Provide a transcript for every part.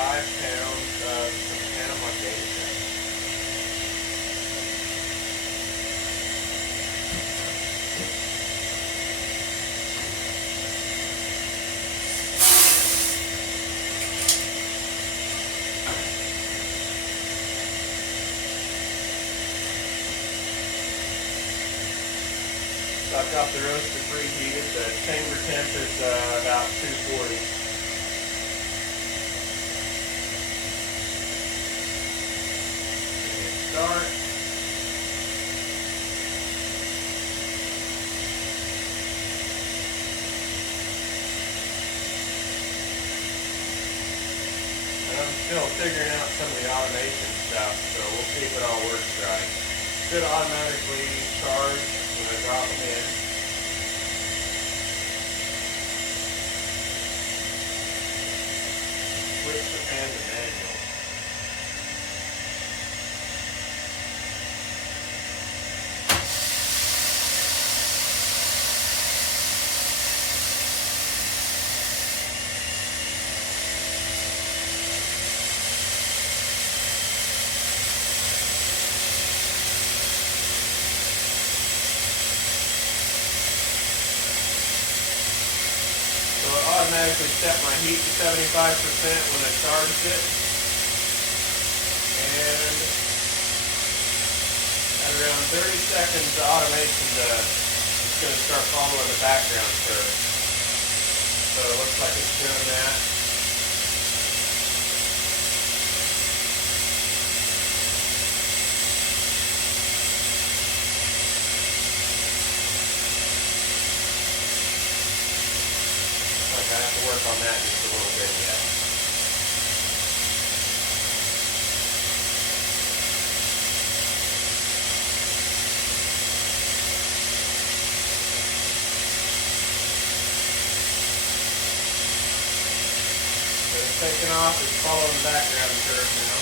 5 pounds of some Panama Geisha. So I've got the roaster preheated. The chamber temp is about 240. And start. And I'm still figuring out some of the automation stuff, so we'll see if it all works right. Should automatically charge when I drop them in. Switch the fan to manual. So it automatically set my heat to 75% when I charged it. And at around 30 seconds, the automation is going to start following the background curve. So it looks like it's doing that. I have to work on that just a little bit yet. So it's taking off, it's following the background curve now.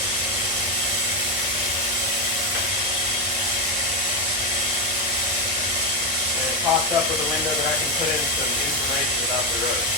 And it pops up with a window that I can put in some information about the roast.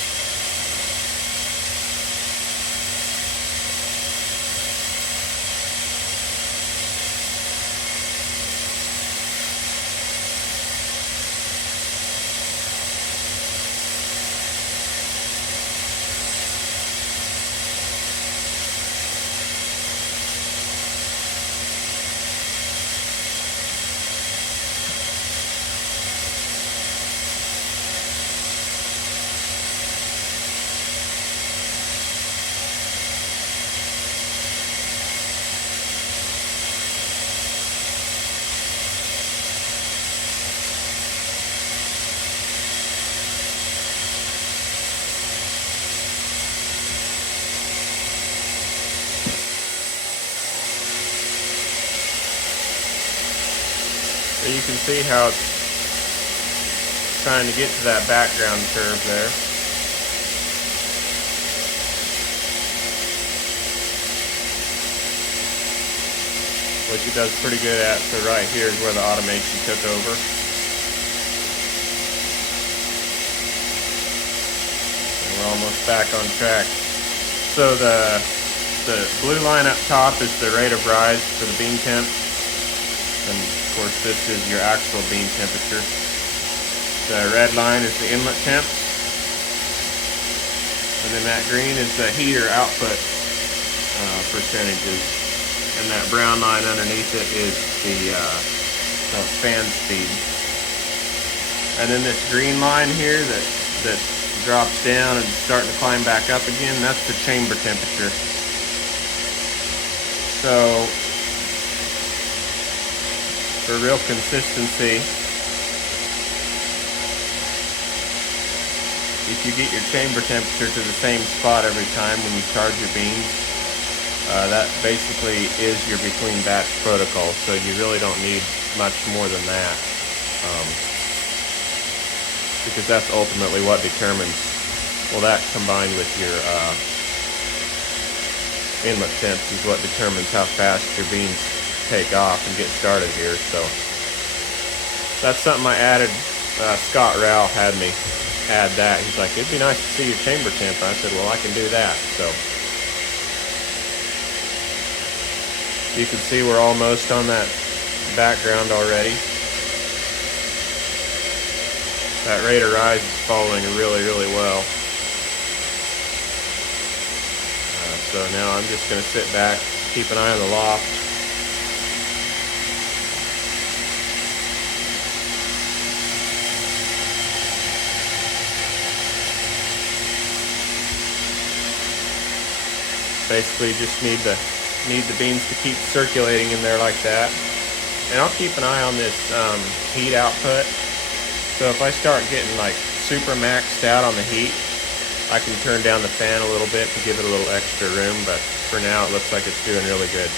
So you can see how it's trying to get to that background curve there. Which it does pretty good at. So right here is where the automation took over. And we're almost back on track. So the blue line up top is the rate of rise for the bean temp. And of course this is your actual bean temperature. The red line is the inlet temp. And then that green is the heater output percentages. And that brown line underneath it is the fan speed. And then this green line here that drops down and starting to climb back up again, that's the chamber temperature. So for real consistency, if you get your chamber temperature to the same spot every time when you charge your beans, that basically is your between batch protocol, so you really don't need much more than that, because that's ultimately what determines, well, that combined with your inlet temps is what determines how fast your beans take off and get started here. So that's something I added. Scott Rao had me add that. He's like, it'd be nice to see your chamber temp. I said, well, I can do that. So You can see we're almost on that background already. That rate of rise is following really, really well. So now I'm just going to sit back, keep an eye on the loft. Basically just need the beans to keep circulating in there like that. And I'll keep an eye on this heat output. So if I start getting like super maxed out on the heat, I can turn down the fan a little bit to give it a little extra room, but for now it looks like it's doing really good.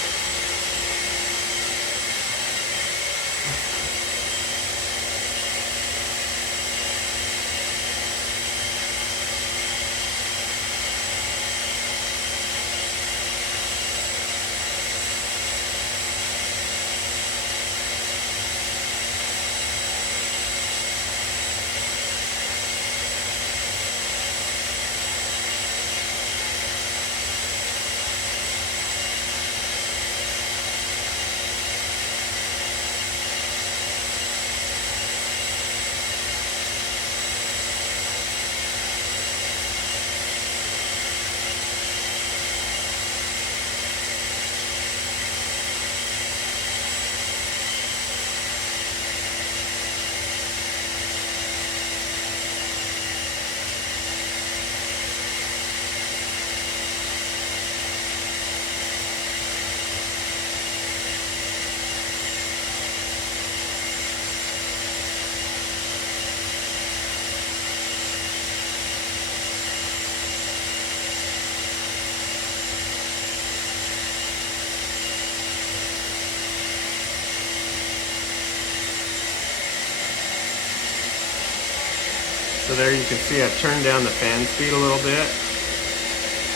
So there you can see I've turned down the fan speed a little bit,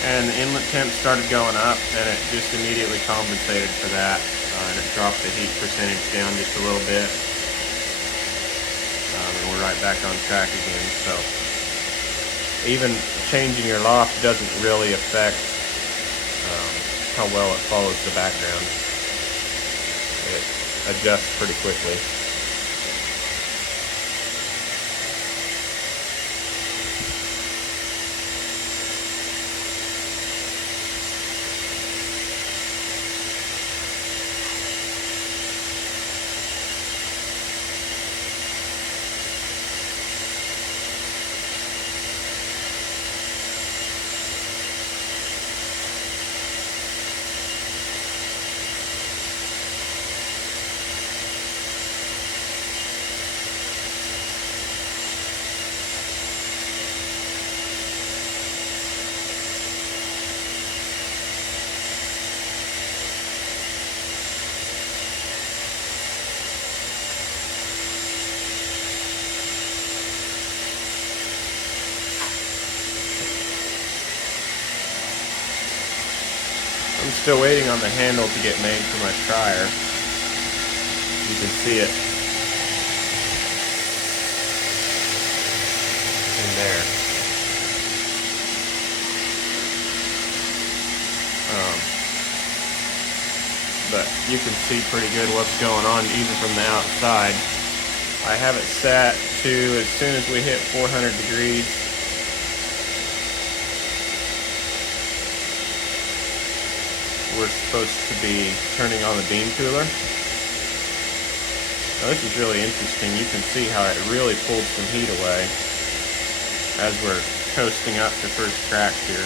and the inlet temp started going up, and it just immediately compensated for that, and it dropped the heat percentage down just a little bit, and we're right back on track again. So even changing your loft doesn't really affect how well it follows the background. It adjusts pretty quickly. I'm still waiting on the handle to get made for my fryer. You can see it in there. But you can see pretty good what's going on even from the outside. I have it set to as soon as we hit 400 degrees. We're supposed to be turning on the bean cooler. Now this is really interesting. You can see how it really pulled some heat away as we're toasting up to first crack here.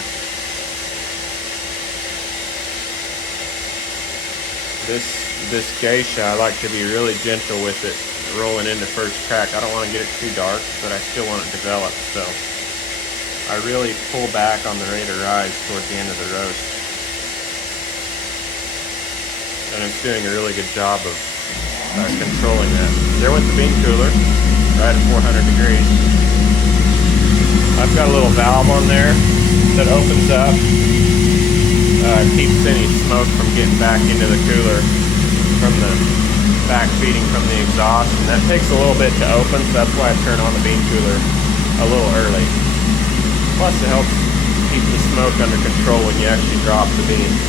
This geisha, I like to be really gentle with it, rolling into first crack. I don't want to get it too dark, but I still want it developed, so I really pull back on the rate of rise towards the end of the roast. And it's doing a really good job of controlling that. There went the bean cooler, right at 400 degrees. I've got a little valve on there that opens up, keeps any smoke from getting back into the cooler from the back feeding from the exhaust, and that takes a little bit to open, so that's why I turn on the bean cooler a little early. Plus it helps keep the smoke under control when you actually drop the beans.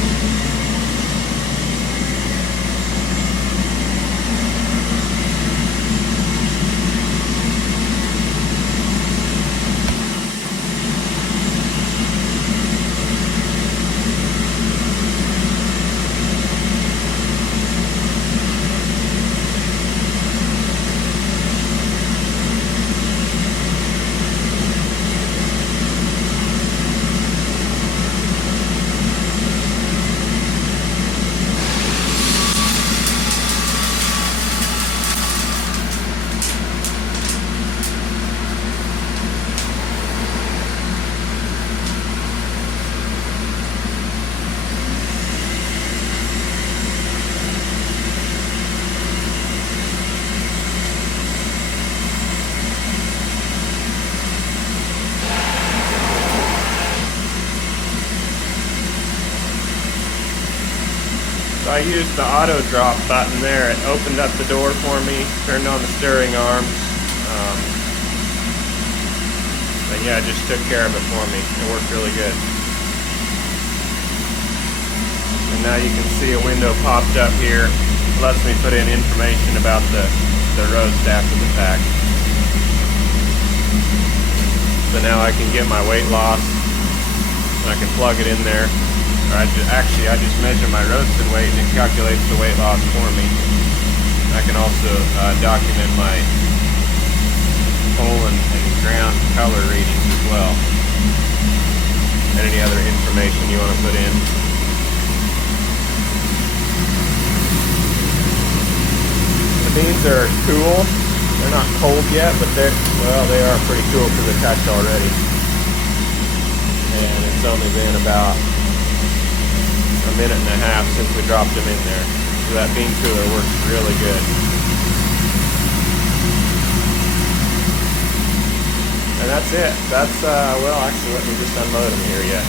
I used the auto drop button there. It opened up the door for me, turned on the steering arm. And yeah, it just took care of it for me. It worked really good. And now you can see a window popped up here. It lets me put in information about the roads after the fact. So now I can get my weight loss, and I can plug it in there. Or I just measure my roasted weight and it calculates the weight loss for me. I can also document my pole and ground color readings as well, and any other information you want to put in. The beans are cool. They're not cold yet, but they are pretty cool because they're touched already. And it's only been about a minute and a half since we dropped them in there. So that bean cooler works really good. And that's it. That's, well, actually, let me just unload them here yet.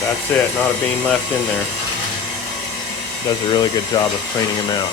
That's it, not a bean left in there. Does a really good job of cleaning them out.